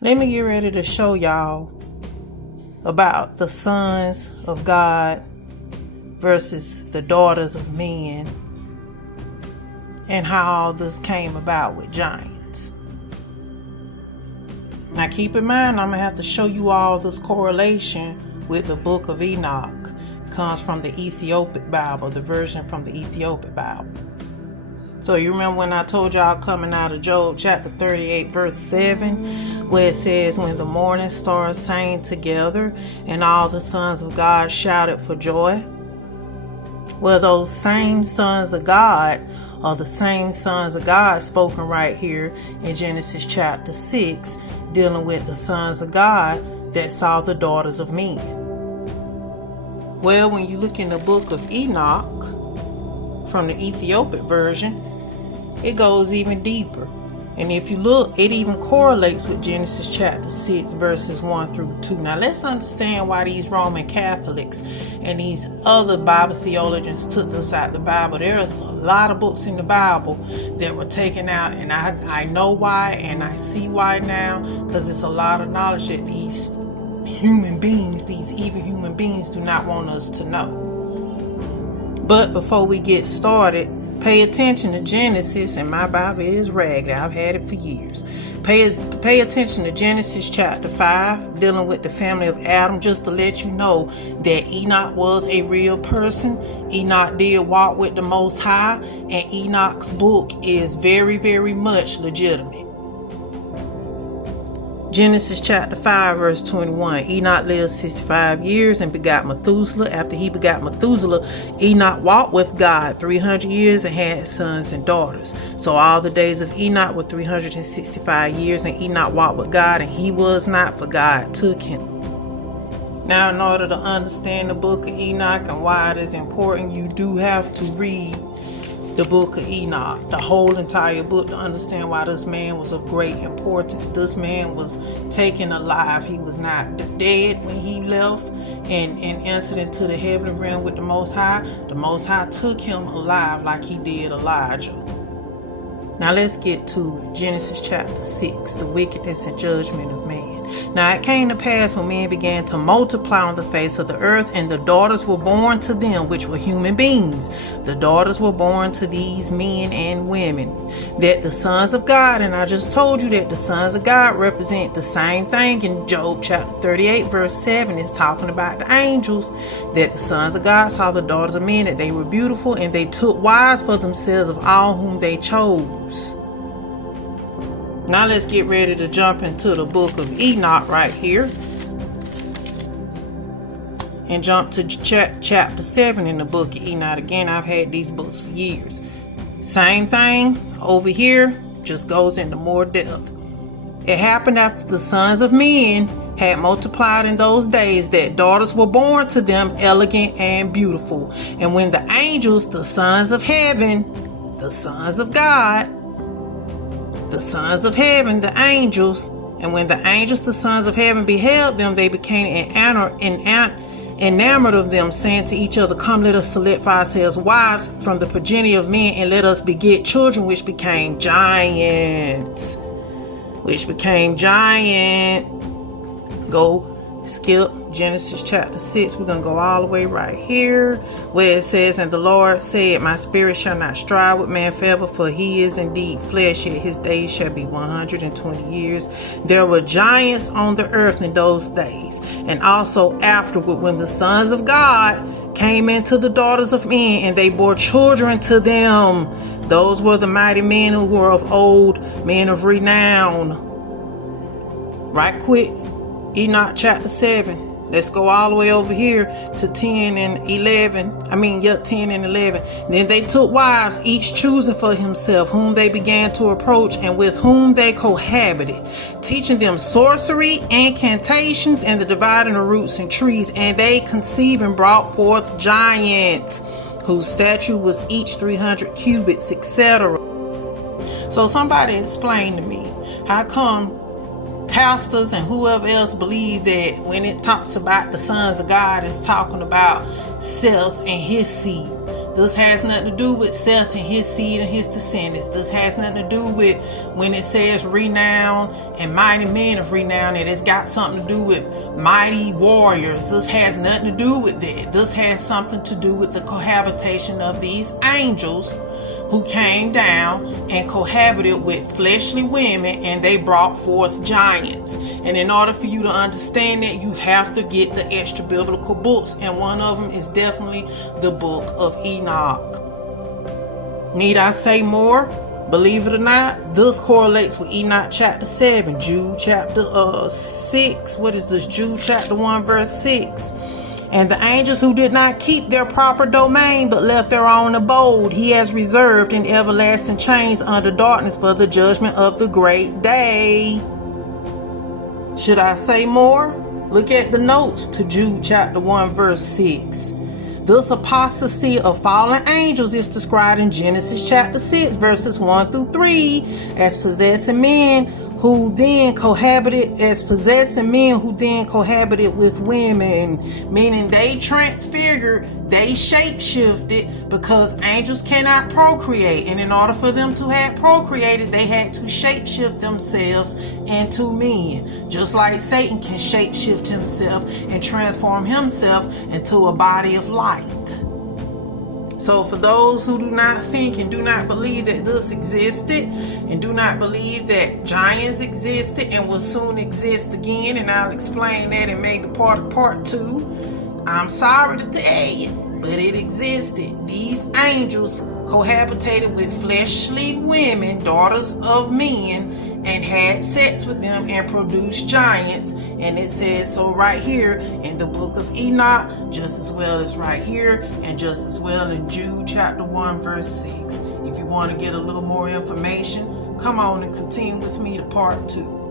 Let me get ready to show y'all about the sons of God versus the daughters of men and how all this came about with giants. Now keep in mind, I'm going to have to show you all this correlation with the book of Enoch. It comes from the Ethiopic Bible, the version from the Ethiopic Bible. So you remember when I told y'all coming out of Job chapter 38 verse 7, where it says, when the morning stars sang together and all the sons of God shouted for joy? Well, those same sons of God are the same sons of God spoken right here in Genesis chapter 6, dealing with the sons of God that saw the daughters of men. Well, when you look in the book of Enoch from the Ethiopic version, it goes even deeper. And if you look, it even correlates with Genesis chapter 6 verses 1 through 2. Now let's understand why these Roman Catholics and these other Bible theologians took this out of the Bible. There are a lot of books in the Bible that were taken out, and I know why, and I see why now, because it's a lot of knowledge that these human beings, these evil human beings, do not want us to know. But before we get started, pay attention to Genesis, and my Bible is ragged. I've had it for years. Pay attention to Genesis chapter 5, dealing with the family of Adam, just to let you know that Enoch was a real person. Enoch did walk with the Most High, and Enoch's book is very, very much legitimate. Genesis chapter 5 verse 21. Enoch lived 65 years and begot Methuselah. After he begot Methuselah, Enoch walked with God 300 years and had sons and daughters. So all the days of Enoch were 365 years, and Enoch walked with God, and he was not, for God took him. Now, in order to understand the book of Enoch and why it is important, you do have to read the book of Enoch, the whole entire book, to understand why this man was of great importance. This man was taken alive. He was not dead when he left and entered into the heavenly realm with the Most High. The Most High took him alive like he did Elijah. Now let's get to Genesis chapter 6, the wickedness and judgment of man. Now it came to pass when men began to multiply on the face of the earth, and the daughters were born to them, which were human beings. The daughters were born to these men and women, that the sons of God, and I just told you that the sons of God represent the same thing in Job chapter 38 verse 7. It's talking about the angels, that the sons of God saw the daughters of men, that they were beautiful, and they took wives for themselves of all whom they chose. Now let's get ready to jump into the book of Enoch right here, and jump to chapter 7 in the book of Enoch. Again, I've had these books for years. Same thing over here, just goes into more depth. It happened after the sons of men had multiplied in those days, that daughters were born to them, elegant and beautiful. And when the angels, the sons of heaven, the sons of God, the sons of heaven, the angels, and when the angels, the sons of heaven, beheld them, they became enamored of them, saying to each other, come, let us select for ourselves wives from the progeny of men, and let us beget children, which became giants. Go skip Genesis chapter 6. We're going to go all the way right here where it says, and the Lord said, my spirit shall not strive with man forever, for he is indeed flesh, yet his days shall be 120 years. There were giants on the earth in those days, and also afterward, when the sons of God came into the daughters of men, and they bore children to them. Those were the mighty men who were of old, men of renown. Right quick, Enoch chapter 7. Let's go all the way over here to 10 and 11. 10 and 11. Then they took wives, each choosing for himself, whom they began to approach, and with whom they cohabited, teaching them sorcery, incantations, and the dividing of roots and trees. And they conceived and brought forth giants, whose stature was each 300 cubits, etc. So somebody explain to me, how come pastors and whoever else believe that when it talks about the sons of God, it's talking about Seth and his seed? This has nothing to do with Seth and his seed and his descendants. This has nothing to do with when it says renown and mighty men of renown, and it's got something to do with mighty warriors. This has nothing to do with that. This has something to do with the cohabitation of these angels who came down and cohabited with fleshly women, and they brought forth giants. And in order for you to understand that, you have to get the extra biblical books, and one of them is definitely the book of Enoch. Need I say more? Believe it or not, this correlates with Enoch chapter 7, Jude chapter 6. What is this? Jude chapter 1 verse 6. And the angels who did not keep their proper domain, but left their own abode, he has reserved in everlasting chains under darkness for the judgment of the great day. Should I say more? Look at the notes to Jude chapter 1 verse 6. This apostasy of fallen angels is described in Genesis chapter 6 verses 1 through 3 as possessing men who then cohabited with women, meaning they transfigured, they shapeshifted, because angels cannot procreate, and in order for them to have procreated, they had to shapeshift themselves into men, just like Satan can shapeshift himself and transform himself into a body of light. So for those who do not think and do not believe that this existed, and do not believe that giants existed and will soon exist again, and I'll explain that in maybe part 2, I'm sorry to tell you, but it existed. These angels cohabitated with fleshly women, daughters of men, and had sex with them and produced giants. And it says so right here in the book of Enoch, just as well as right here, and just as well in Jude chapter 1 verse 6. If you want to get a little more information, come on and continue with me to part 2.